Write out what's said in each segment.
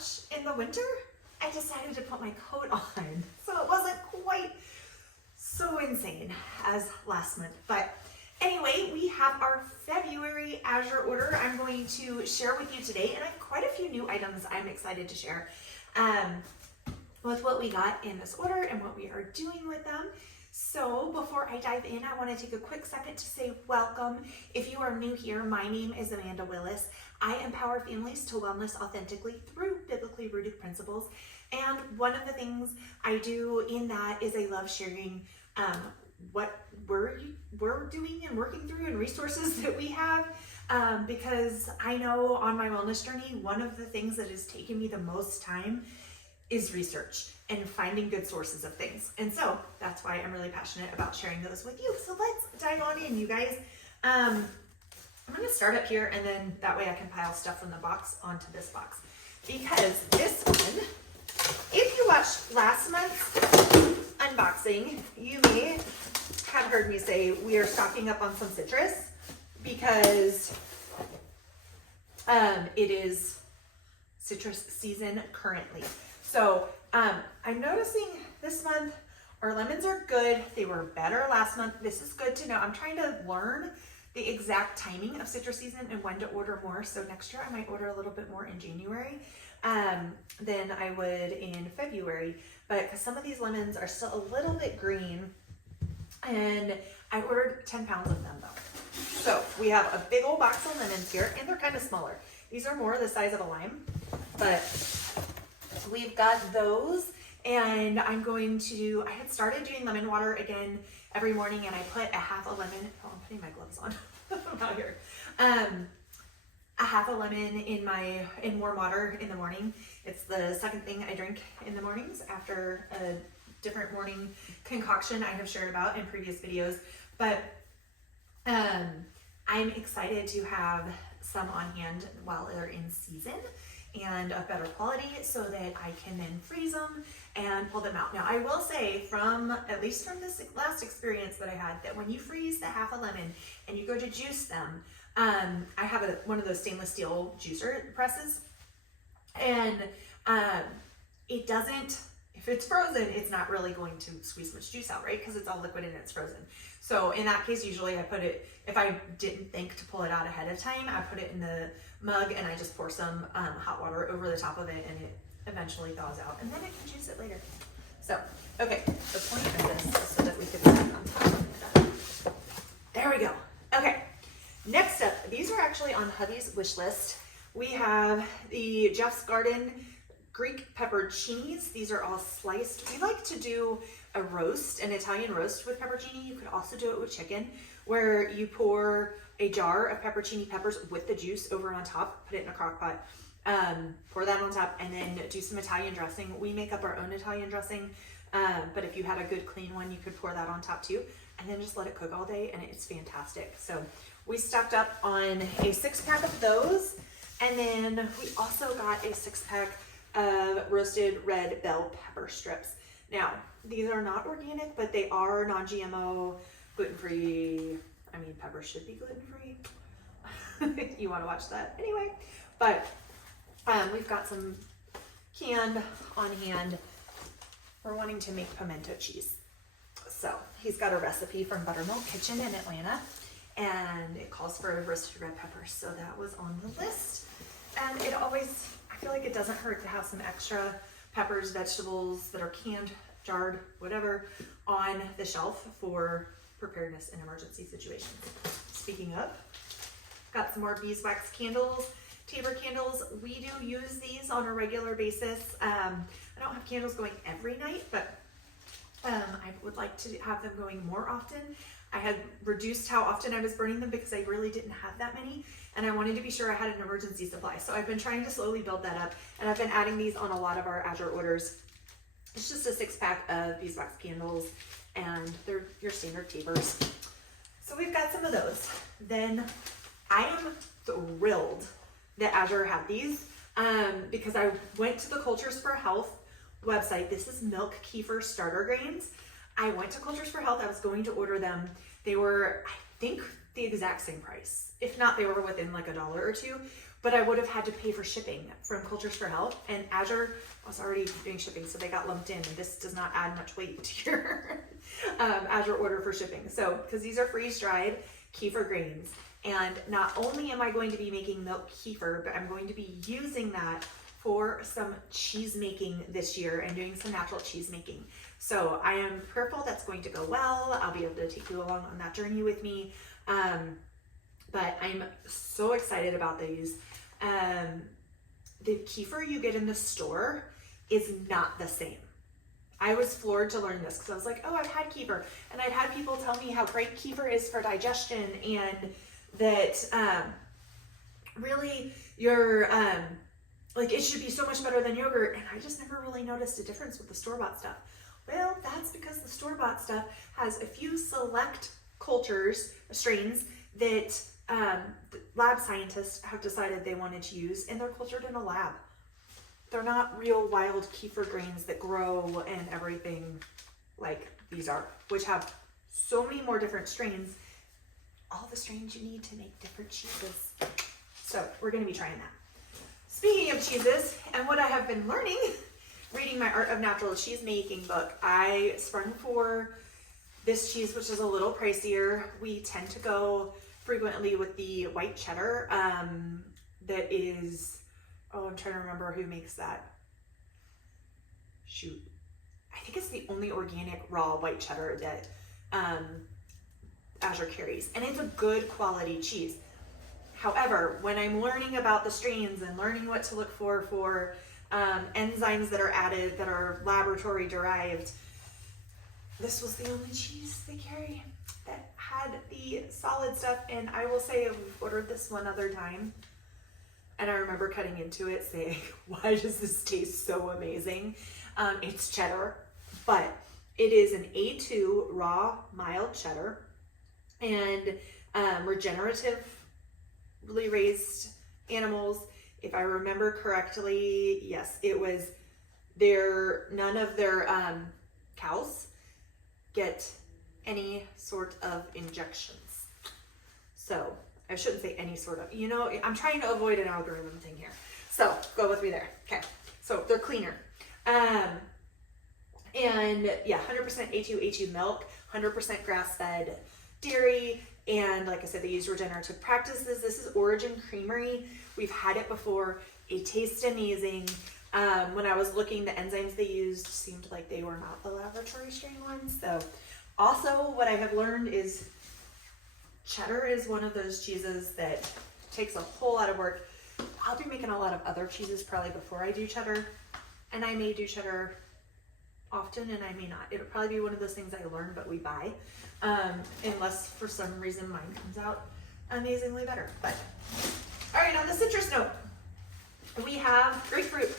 much in the winter, I decided to put my coat on. So it wasn't quite so insane as last month. But anyway, we have our February Azure order I'm going to share with you today. And I have quite a few new items I'm excited to share with what we got in this order and what we are doing with them. So before I dive in, I want to take a quick second to say welcome. If you are new here, my name is Amanda Willis. I empower families to wellness authentically through biblically rooted principles. And one of the things I do in that is I love sharing what we're doing and working through and resources that we have. Because I know on my wellness journey, one of the things that has taken me the most time is research and finding good sources of things. And so that's why I'm really passionate about sharing those with you. So let's dive on in, you guys. I'm gonna start up here and then that way I can pile stuff from the box onto this box. Because this one, if you watched last month's unboxing, you may have heard me say we are stocking up on some citrus because it is citrus season currently. So I'm noticing this month our lemons are good. They were better last month. This is good to know. I'm trying to learn the exact timing of citrus season and when to order more. So next year I might order a little bit more in January than I would in February. But because some of these lemons are still a little bit green, and I ordered 10 pounds of them though. So we have a big old box of lemons here, and they're kind of smaller. These are more the size of a lime, but we've got those. And I'm going to I had started doing lemon water again every morning, and I put a half a lemon, oh, I'm putting my gloves on, I'm out here. A half a lemon in warm water in the morning. It's the second thing I drink in the mornings after a different morning concoction I have shared about in previous videos. But I'm excited to have some on hand while they're in season and of better quality so that I can then freeze them and pull them out. Now I will say at least from this last experience that I had, that when you freeze the half a lemon and you go to juice them, I have one of those stainless steel juicer presses, and it doesn't, if it's frozen, it's not really going to squeeze much juice out, right? Because it's all liquid and it's frozen. So in that case, usually I put it, if I didn't think to pull it out ahead of time, I put it in the mug and I just pour some hot water over the top of it, and it eventually thaws out, and then I can juice it later. So, okay, the point of this is so that we can put it on top of it. There we go. Okay, next up, these are actually on hubby's wish list. We have the Jeff's Garden Greek pepperoncinis. These are all sliced. We like to do a roast, an Italian roast with pepperoni. You could also do it with chicken, where you pour a jar of pepperoni peppers with the juice over on top, put it in a crock pot, pour that on top, and then do some Italian dressing. We make up our own Italian dressing, but if you had a good clean one, you could pour that on top too, and then just let it cook all day, and it's fantastic. So we stocked up on a 6-pack of those, and then we also got a 6-pack of roasted red bell pepper strips. Now, these are not organic, but they are non-GMO, gluten-free. I mean, peppers should be gluten-free. You want to watch that anyway. But we've got some canned on hand. We're wanting to make pimento cheese. So he's got a recipe from Buttermilk Kitchen in Atlanta, and it calls for roasted red peppers. So that was on the list. And it always, I feel like it doesn't hurt to have some extra peppers, vegetables that are canned, jarred, whatever, on the shelf for preparedness in emergency situations. Speaking of, got some more beeswax candles, Tabor candles. We do use these on a regular basis. I don't have candles going every night, but I would like to have them going more often. I had reduced how often I was burning them because I really didn't have that many, and I wanted to be sure I had an emergency supply. So I've been trying to slowly build that up, and I've been adding these on a lot of our Azure orders. It's just a 6-pack of beeswax candles, and they're your standard Tabors. So we've got some of those. Then I am thrilled that Azure had these because I went to the Cultures for Health website. This is milk kefir starter grains. I went to Cultures for Health. I was going to order them. They were, I think, the exact same price. If not, they were within like $1 or $2, but I would have had to pay for shipping from Cultures for Health, and Azure was already doing shipping, so they got lumped in, and this does not add much weight to your Azure order for shipping. So, because these are freeze-dried kefir grains, and not only am I going to be making milk kefir, but I'm going to be using that for some cheese making this year and doing some natural cheese making. So I am prayerful that's going to go well. I'll be able to take you along on that journey with me. But I'm so excited about these. The kefir you get in the store is not the same. I was floored to learn this because I was like, oh, I've had kefir. And I'd had people tell me how great kefir is for digestion and that really your, like it should be so much better than yogurt. And I just never really noticed a difference with the store-bought stuff. Well, that's because the store-bought stuff has a few select cultures, strains that lab scientists have decided they wanted to use, and they're cultured in a lab. They're not real wild kefir grains that grow and everything like these are, which have so many more different strains, all the strains you need to make different cheeses. So we're going to be trying that. Speaking of cheeses and what I have been learning, reading my Art of Natural Cheese Making book, I sprung for this cheese, which is a little pricier. We tend to go frequently with the white cheddar that is, oh, I'm trying to remember who makes that. Shoot. I think it's the only organic raw white cheddar that Azure carries, and it's a good quality cheese. However, when I'm learning about the strains and learning what to look for enzymes that are added that are laboratory derived, this was the only cheese they carry that had the solid stuff. And I will say I've ordered this one other time, and I remember cutting into it saying, why does this taste so amazing? It's cheddar, but it is an A2 raw mild cheddar and regeneratively raised animals. If I remember correctly, yes, it was none of their cows get any sort of injections. So I shouldn't say any sort of, I'm trying to avoid an algorithm thing here. So go with me there. Okay. So they're cleaner. And yeah, 100% A2 milk, 100% grass-fed dairy. And like I said, they use regenerative practices. This is Origin Creamery. We've had it before. It tastes amazing. When I was looking, the enzymes they used seemed like they were not the laboratory strain ones. So also what I have learned is cheddar is one of those cheeses that takes a whole lot of work. I'll be making a lot of other cheeses probably before I do cheddar. And I may do cheddar often and I may not. It'll probably be one of those things I learn but we buy. Unless for some reason mine comes out amazingly better. But all right, on the citrus note, we have grapefruit.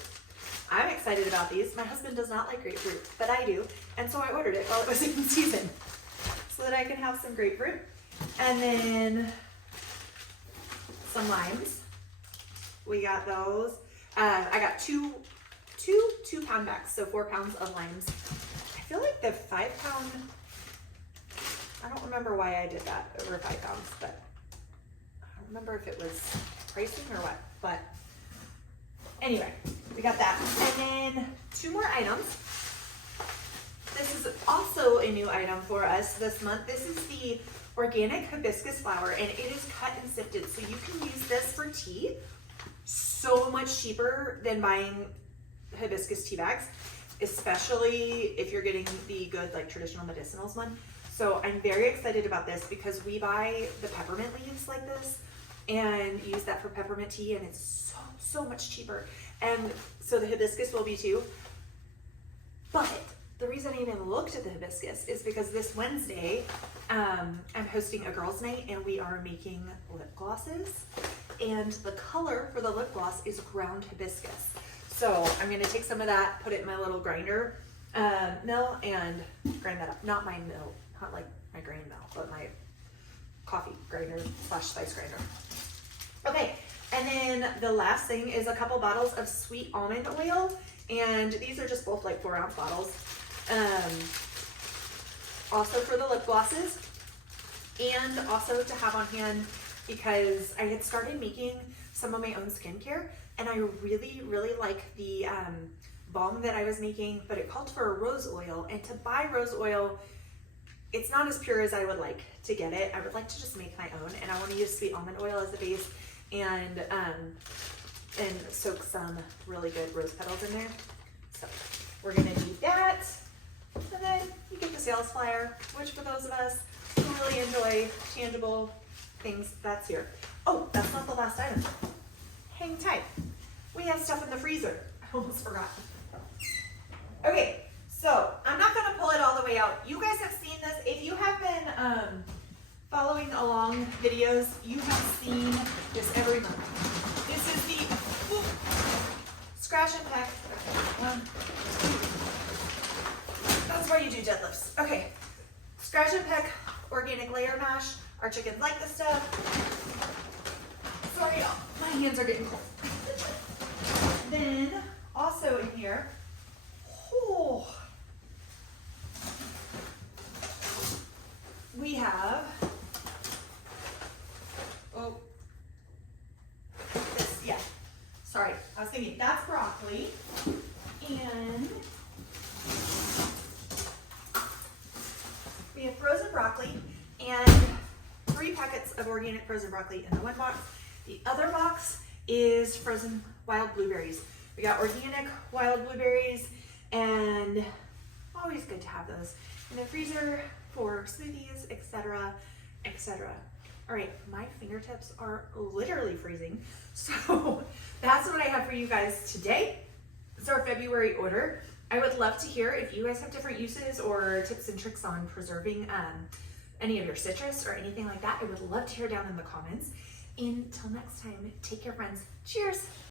I'm excited about these. My husband does not like grapefruit, but I do. And so I ordered it while it was in season so that I can have some grapefruit. And then some limes. We got those. I got two 2-pound bags, so 4 pounds of limes. I feel like the 5-pound, I don't remember why I did that over 5 pounds, but I don't remember if it was pricing or what, but anyway, we got that. And then 2 more items. This is also a new item for us this month. This is the organic hibiscus flower, and it is cut and sifted, so you can use this for tea. So much cheaper than buying hibiscus tea bags, especially if you're getting the good like traditional medicinals one. So I'm very excited about this because we buy the peppermint leaves like this and use that for peppermint tea, and it's so much cheaper. And so the hibiscus will be too. But the reason I even looked at the hibiscus is because this Wednesday I'm hosting a girls' night and we are making lip glosses, and the color for the lip gloss is ground hibiscus. So I'm going to take some of that, put it in my little grinder mill and grind that up. Not my mill, not like my grain mill, but my coffee grinder / spice grinder. Okay, and then the last thing is a couple bottles of sweet almond oil, and these are just both like 4-ounce bottles. Also for the lip glosses. and also to have on hand because I had started making some of my own skincare, and I really, really like the balm that I was making, but it called for a rose oil, and to buy rose oil, it's not as pure as I would like to get it. I would like to just make my own, and I want to use sweet almond oil as the base and soak some really good rose petals in there. So we're gonna need that, and then you get the sales flyer, which for those of us who really enjoy tangible things, that's here. Oh, that's not the last item. Hang tight. We have stuff in the freezer. I almost forgot. Okay, so I'm not gonna pull it all the way out. You guys have seen this. If you have been following along videos, you have seen this every month. This is the scratch and peck. That's where you do deadlifts. Okay, scratch and peck organic layer mash. Our chickens like this stuff. Sorry, y'all. My hands are getting cold. Then also in here, we have this, yeah. Sorry, I was thinking that's broccoli, and we have frozen broccoli and 3 packets of organic frozen broccoli in the one box. The other box is frozen wild blueberries. We got organic wild blueberries, and always good to have those in the freezer for smoothies, etc., etc. All right, my fingertips are literally freezing, so that's what I have for you guys today. It's our February order. I would love to hear if you guys have different uses or tips and tricks on preserving any of your citrus or anything like that. I would love to hear down in the comments. Until next time, take care, friends. Cheers.